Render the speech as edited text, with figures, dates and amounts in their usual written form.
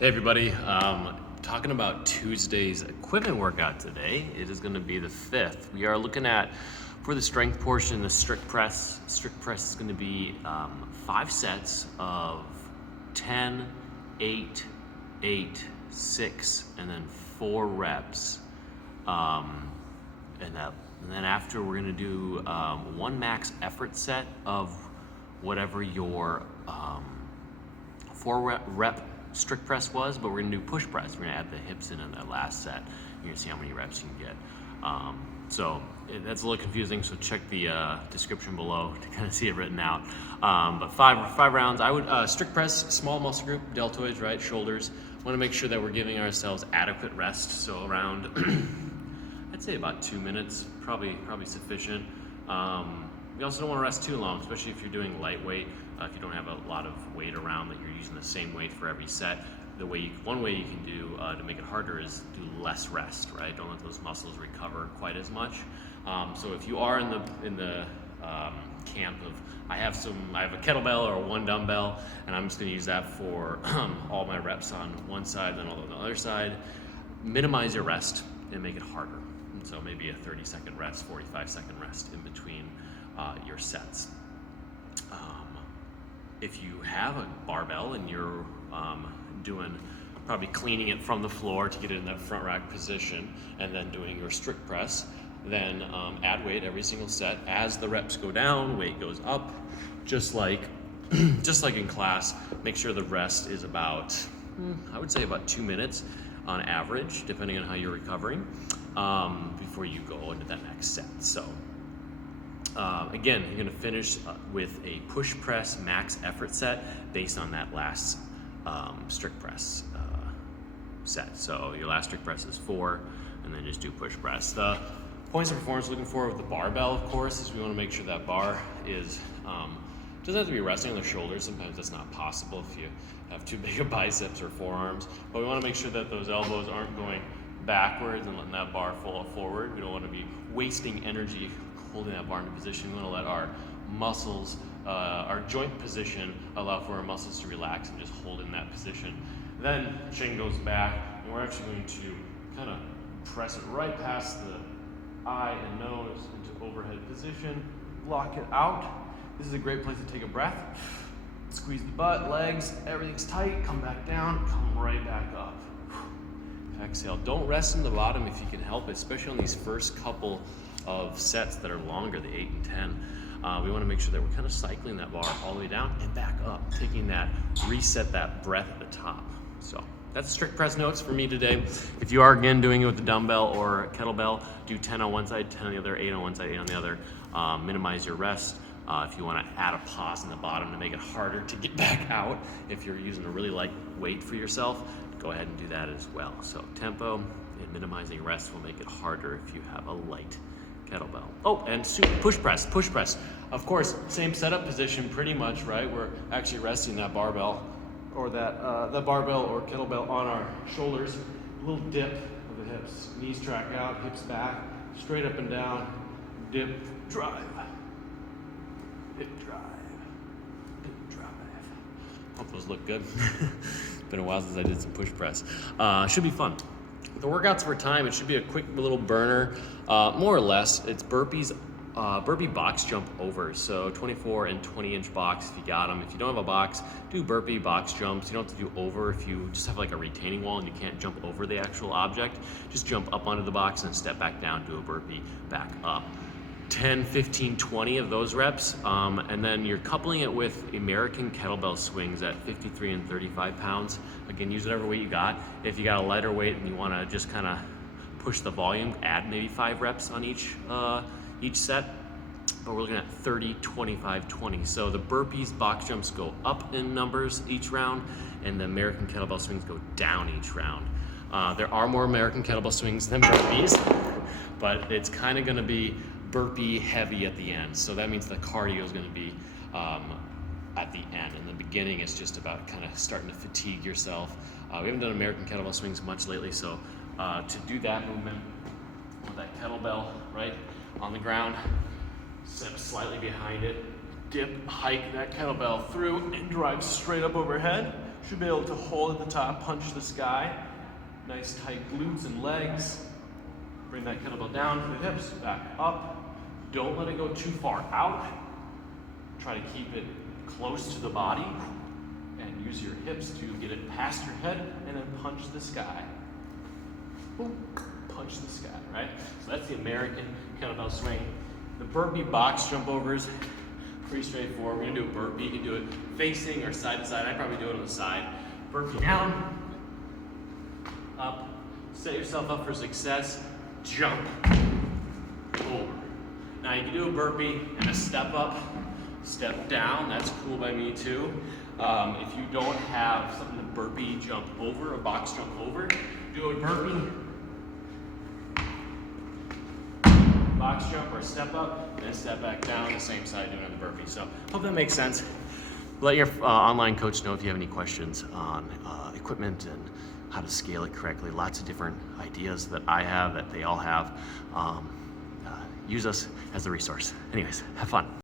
Hey everybody, talking about Tuesday's equipment workout today. It is going to be the 5th. We are looking at, for the strength portion, the strict press. Strict press is going to be 5 sets of 10, 8, 8, 6, and then 4 reps. And then after we're going to do one max effort set of whatever your 4 rep strict press was, but we're gonna do push press. We're gonna add the hips in that last set. You're gonna see how many reps you can get. That's a little confusing, so check the description below to kind of see it written out. But five rounds. I would strict press, small muscle group, deltoids, right, shoulders. Want to make sure that we're giving ourselves adequate rest. So around, I'd say about 2 minutes, probably sufficient. You also don't want to rest too long, especially if you're doing lightweight. If you don't have a lot of weight around, that you're using the same weight for every set. One way you can do to make it harder is do less rest, right? Don't let those muscles recover quite as much. So if you are in the camp of I have a kettlebell or one dumbbell, and I'm just going to use that for all my reps on one side, then all on the other side. Minimize your rest and make it harder. And so maybe a 30-second rest, 45-second rest in between your sets. If you have a barbell and you're probably cleaning it from the floor to get it in that front rack position, and then doing your strict press, then add weight every single set. As the reps go down, weight goes up, just like in class. Make sure the rest is about, I would say about 2 minutes on average, depending on how you're recovering, before you go into that next set. So again, you're going to finish with a push press max effort set based on that last strict press set. So your last strict press is 4, and then just do push press. The points of performance looking for with the barbell, of course, is we want to make sure that bar is doesn't have to be resting on the shoulders. Sometimes that's not possible if you have too big of biceps or forearms. But we want to make sure that those elbows aren't going backwards and letting that bar fall forward. We don't want to be wasting energy holding that bar into position. We want to let our muscles, our joint position, allow for our muscles to relax and just hold in that position. Then chin goes back, and we're actually going to kind of press it right past the eye and nose into overhead position, lock it out. This is a great place to take a breath. Squeeze the butt, legs, everything's tight, come back down, come right back up. Exhale. Don't rest in the bottom if you can help it, especially on these first couple of sets that are longer, the 8 and 10. We want to make sure that we're kind of cycling that bar all the way down and back up, reset that breath at the top. So that's strict press notes for me today. If you are again doing it with the dumbbell or kettlebell, do 10 on one side, 10 on the other, 8 on one side, 8 on the other. Minimize your rest. If you want to add a pause in the bottom to make it harder to get back out, if you're using a really light weight for yourself, go ahead and do that as well. So tempo and minimizing rest will make it harder if you have a light kettlebell. Oh, and push press. Of course, same setup position pretty much, right? We're actually resting that barbell or the barbell or kettlebell on our shoulders. A little dip of the hips. Knees track out, hips back, straight up and down, dip, drive. Dip, drive. Dip, drive. Hope those look good. It's been a while since I did some push press. Should be fun. The workouts for time, it should be a quick little burner, more or less. It's burpees, burpee box jump overs. So 24 and 20-inch box if you got them. If you don't have a box, do burpee box jumps. You don't have to do over if you just have like a retaining wall and you can't jump over the actual object. Just jump up onto the box and step back down, do a burpee, back up. 10, 15, 20 of those reps, and then you're coupling it with American kettlebell swings at 53 and 35 pounds. Again, use whatever weight you got. If you got a lighter weight and you want to just kind of push the volume, add maybe 5 reps on each set. But we're looking at 30, 25, 20. So the burpees, box jumps go up in numbers each round, and the American kettlebell swings go down each round. There are more American kettlebell swings than burpees, but it's kind of going to be burpee heavy at the end. So that means the cardio is going to be at the end. In the beginning, it's just about kind of starting to fatigue yourself. We haven't done American kettlebell swings much lately, so to do that movement with that kettlebell right on the ground, step slightly behind it, dip, hike that kettlebell through, and drive straight up overhead. Should be able to hold at the top, punch the sky. Nice tight glutes and legs. Bring that kettlebell down to the hips, back up. Don't let it go too far out. Try to keep it close to the body and use your hips to get it past your head and then punch the sky. Boom, punch the sky, right? So that's the American kettlebell swing. The burpee box jump overs, pretty straightforward. We're gonna do a burpee. You can do it facing or side to side. I probably do it on the side. Burpee down, up, set yourself up for success, jump, over. Now you can do a burpee and a step up, step down. That's cool by me too. If you don't have something to burpee jump over, a box jump over, do a burpee, box jump or step up, then step back down the same side doing the burpee. So hope that makes sense. Let your online coach know if you have any questions on equipment and how to scale it correctly. Lots of different ideas that I have, that they all have. Use us as a resource. Anyways, have fun.